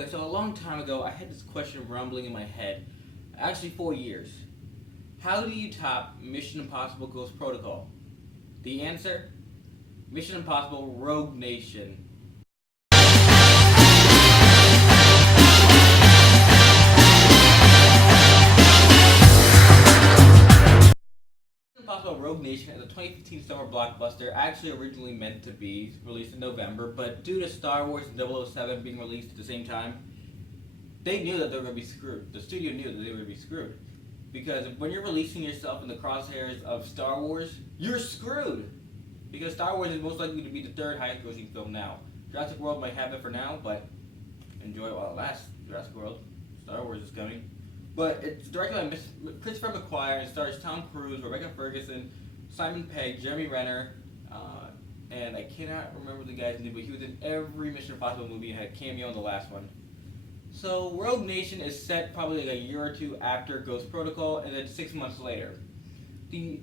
Okay, so a long time ago, I had this question rumbling in my head. Actually, 4 years. How do you top Mission Impossible Ghost Protocol? The answer? Mission Impossible Rogue Nation. Impossible Rogue Nation is a 2015 summer blockbuster, actually originally meant to be released in November, but due to Star Wars and 007 being released at the same time, they knew that they were going to be screwed. The studio knew that they were going to be screwed. Because when you're releasing yourself in the crosshairs of Star Wars, you're screwed. Because Star Wars is most likely to be the third highest grossing film now. Jurassic World might have it for now, but enjoy it while it lasts. Jurassic World. Star Wars is coming. But it's directed by Christopher McQuarrie and stars Tom Cruise, Rebecca Ferguson, Simon Pegg, Jeremy Renner, and I cannot remember the guy's name, but he was in every Mission Impossible movie and had a cameo in the last one. So Rogue Nation is set probably like a year or two after Ghost Protocol, and then 6 months later, the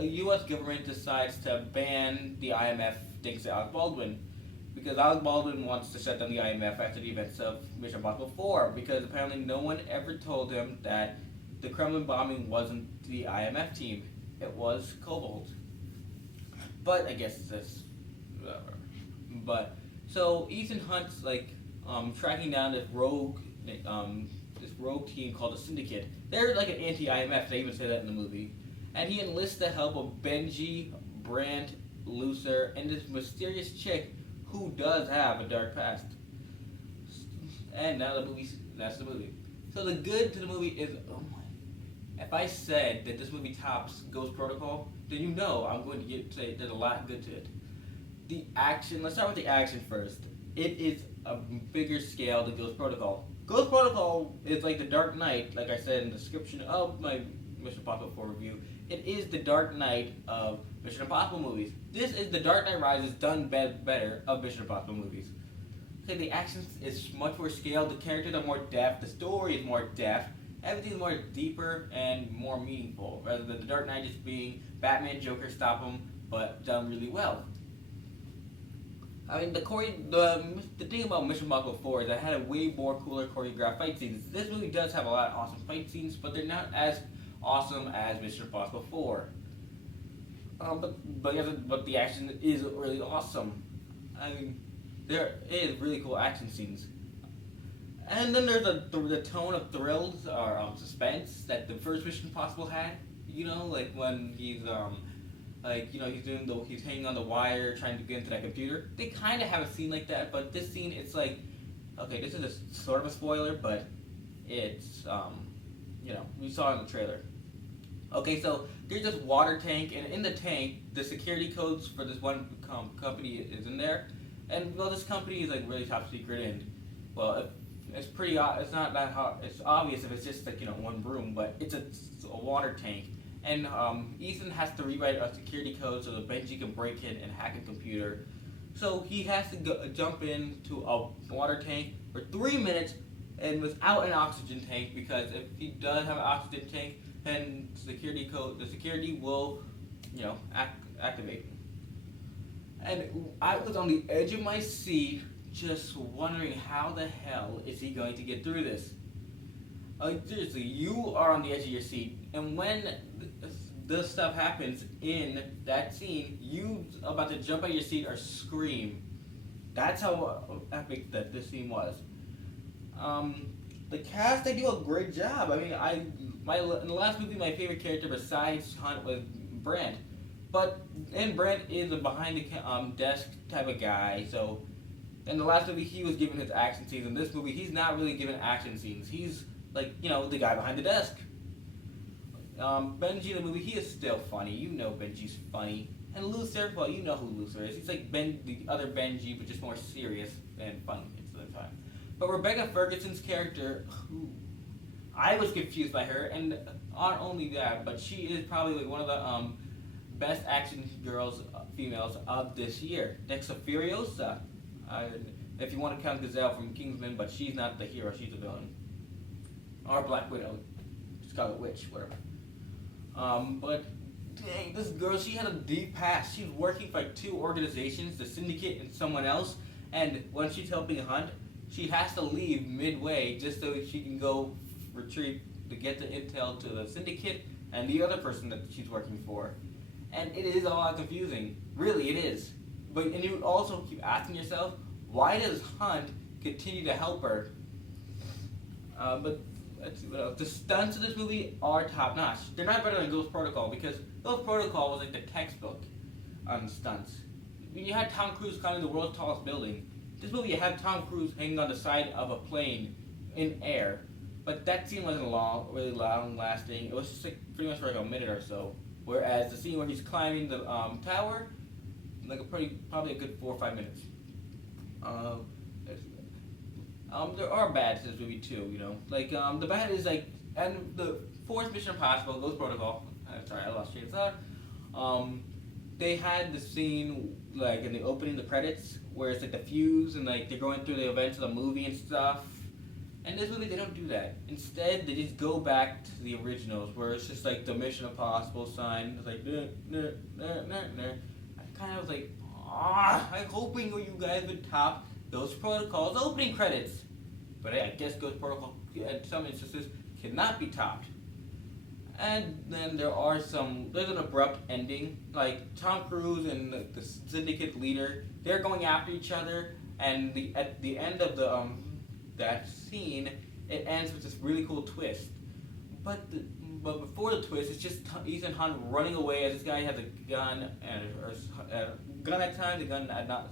U.S. government decides to ban the IMF thanks to Alec Baldwin, because Alec Baldwin wants to shut down the IMF after the events of Mission Impossible 4, because apparently no one ever told him that the Kremlin bombing wasn't the IMF team, it was Cobalt. But I guess that's whatever. But so Ethan Hunt's like tracking down this rogue team called the Syndicate. They're like an anti-IMF. They even say that in the movie. And he enlists the help of Benji, Brandt, Lucer, and this mysterious chick who does have a dark past. And now that's the movie. So the good to the movie is, oh my. If I said that this movie tops Ghost Protocol, then you know I'm going to say there's a lot good to it. The action, let's start with the action first. It is a bigger scale than Ghost Protocol. Ghost Protocol is like the Dark Knight, like I said in the description of my Mission Impossible 4 review. It is the Dark Knight of Mission Impossible movies. This is the Dark Knight Rises done better of Mission Impossible movies. Okay, the action is much more scaled, the characters are more depth, the story is more depth, everything is more deeper and more meaningful, rather than the Dark Knight just being Batman, Joker, stop them, but done really well. I mean, the thing about Mission Impossible 4 is that it had a way more cooler choreographed fight scenes. This movie does have a lot of awesome fight scenes, but they're not as awesome as Mission Impossible 4. But the action is really awesome. I mean, there is really cool action scenes. And then there's the tone of thrills or suspense that the first Mission Impossible had. You know, like when he's he's hanging on the wire trying to get into that computer. They kind of have a scene like that, but this scene, it's like, okay, this is a sort of a spoiler, but it's we saw it in the trailer. Okay, so there's this water tank, and in the tank, the security codes for this one company is in there, and well, this company is like really top secret, and well, it's not that hard. It's obvious if it's just like one room, but it's a water tank. And Ethan has to rewrite a security code so that Benji can break in and hack a computer. So he has to jump into a water tank for 3 minutes and without an oxygen tank, because if he does have an oxygen tank, then the security will, activate. And I was on the edge of my seat, just wondering how the hell is he going to get through this. Seriously, you are on the edge of your seat, and when this stuff happens in that scene, you about to jump out of your seat or scream. That's how epic that this scene was. The cast, they do a great job. I mean, in the last movie, my favorite character besides Hunt was Brandt, and Brandt is a behind the desk type of guy. So, in the last movie, he was given his action scenes. In this movie, he's not really given action scenes. He's like, the guy behind the desk. Benji in the movie, he is still funny. You know Benji's funny. And Lucer, well, you know who Lucer is. He's like the other Benji, but just more serious and funny at the same time. But Rebecca Ferguson's character, I was confused by her, and not only that, but she is probably like one of the best action females of this year. Next to Furiosa, if you want to count Gazelle from Kingsman, but she's not the hero, she's the villain. Or Black Widow, Scarlet Witch, whatever. But dang, this girl, she had a deep past. She's working for 2 organizations, the Syndicate and someone else. And when she's helping Hunt, she has to leave midway just so she can go retrieve to get the intel to the syndicate and the other person that she's working for. And it is a lot confusing. Really, it is. And you also keep asking yourself, why does Hunt continue to help her? But let's see what else. The stunts of this movie are top notch. They're not better than Ghost Protocol because Ghost Protocol was like the textbook on stunts. When you had Tom Cruise climbing the world's tallest building, this movie you have Tom Cruise hanging on the side of a plane in air. But that scene wasn't really long lasting. It was just like pretty much for like a minute or so. Whereas the scene where he's climbing the tower, like probably a good 4 or 5 minutes. There are bads in this movie too, you know. Like the bad is like, and the fourth Mission Impossible, Ghost Protocol. Sorry, I lost train of thought. They had the scene like in the opening, the credits, where it's like the fuse and like they're going through the events of the movie and stuff. And this movie, they don't do that. Instead, they just go back to the originals, where it's just like the Mission Impossible sign. It's like, I kind of was like, I'm hoping you guys would top Ghost Protocol's opening credits. But I guess Ghost Protocol, in some instances, cannot be topped. And then there's an abrupt ending. Like, Tom Cruise and the syndicate leader, they're going after each other. And at the end of that scene, it ends with this really cool twist. But before the twist, it's just Ethan Hunt running away as this guy has a gun, or gun at times, a gun at not,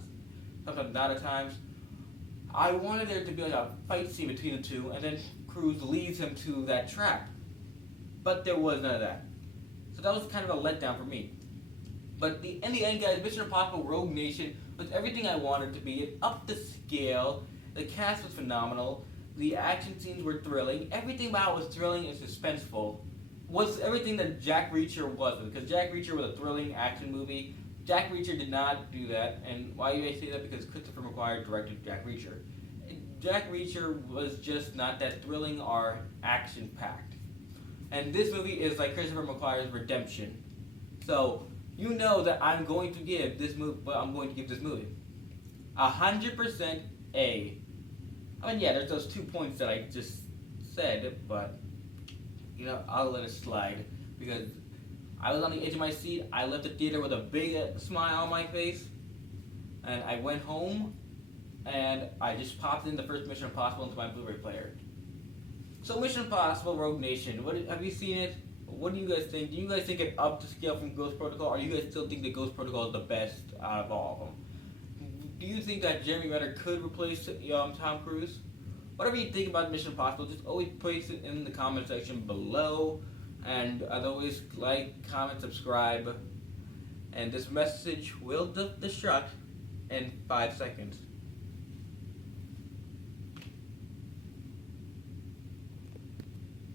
sometimes not at times. I wanted there to be like a fight scene between the two, and then Cruise leads him to that trap. But there was none of that. So that was kind of a letdown for me. But in the end, guys, Mission Impossible Rogue Nation was everything I wanted to be. It upped the scale. The cast was phenomenal. The action scenes were thrilling. Everything about it was thrilling and suspenseful. Was everything that Jack Reacher wasn't. Because Jack Reacher was a thrilling action movie. Jack Reacher did not do that. And why do I say that? Because Christopher McQuarrie directed Jack Reacher. Jack Reacher was just not that thrilling or action-packed. And this movie is like Christopher McQuarrie's redemption. So, you know that I'm going to give this movie, 100% A. I mean, yeah, there's those 2 points that I just said, but, you know, I'll let it slide. Because I was on the edge of my seat, I left the theater with a big smile on my face, and I went home, and I just popped in the first Mission Impossible into my Blu-ray player. So Mission Impossible Rogue Nation, have you seen it? What do you guys think? Do you guys think it upped the scale from Ghost Protocol, or do you guys still think that Ghost Protocol is the best out of all of them? Do you think that Jeremy Renner could replace Tom Cruise? Whatever you think about Mission Impossible, just always place it in the comment section below. And as always, like, comment, subscribe. And this message will destruct in 5 seconds.